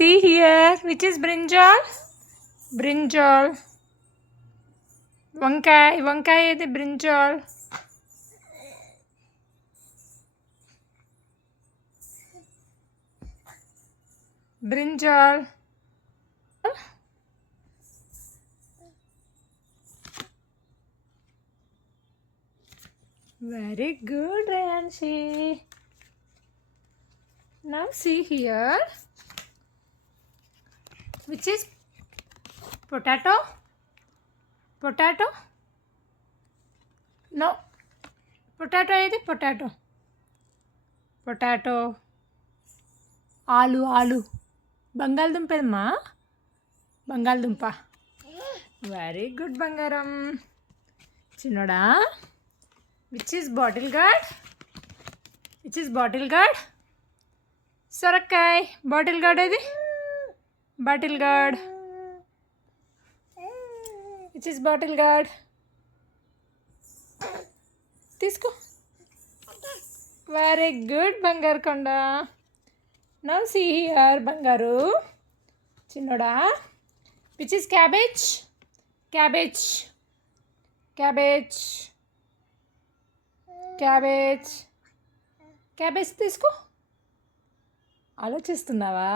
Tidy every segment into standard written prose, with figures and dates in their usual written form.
See here, which is brinjal? Brinjal. వంకాయ ఏది? Brinjal. Brinjal. Very good, Rayanshi. Now see here, which is potato? Potato? No. Potato ఏది? Potato. Potato. ఆలు. బంగాళదుంప ఏదమ్మా? బంగాళదుంప. Very good బంగారం. చిన్నోడా, which is bottle gourd? Which is bottle gourd? సొరకాయ. బాటిల్ గార్డ్ ఏది? Bottle gourd. Which is bottle gourd? తీసుకో. వెరీ గుడ్ బంగారు కొండ. నౌ సీ హియర్ బంగారు. చిన్నోడా, which is cabbage? Cabbage. Cabbage. Cabbage. Cabbage తీసుకో. ఆలోచిస్తున్నావా?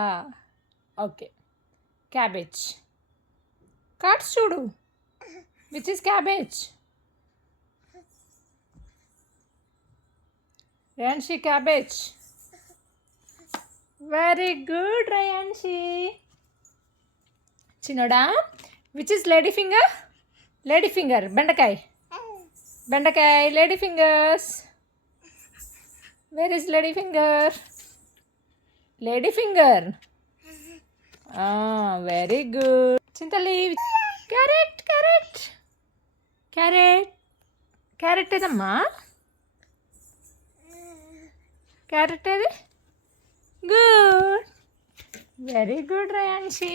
Okay, cabbage. కార్డ్స్ చూడు. Which is cabbage? Rayanshi, cabbage. Very good, Rayanshi. Chinoda, which is lady finger? Lady finger. Bendakai. Bendakai. Lady fingers. Where is lady finger? Lady finger. Ah, very good. Chintali. Carrot. Carrot. Carrot. Carrot is a ma. Carrot అది. Good. Very good Rayanshi.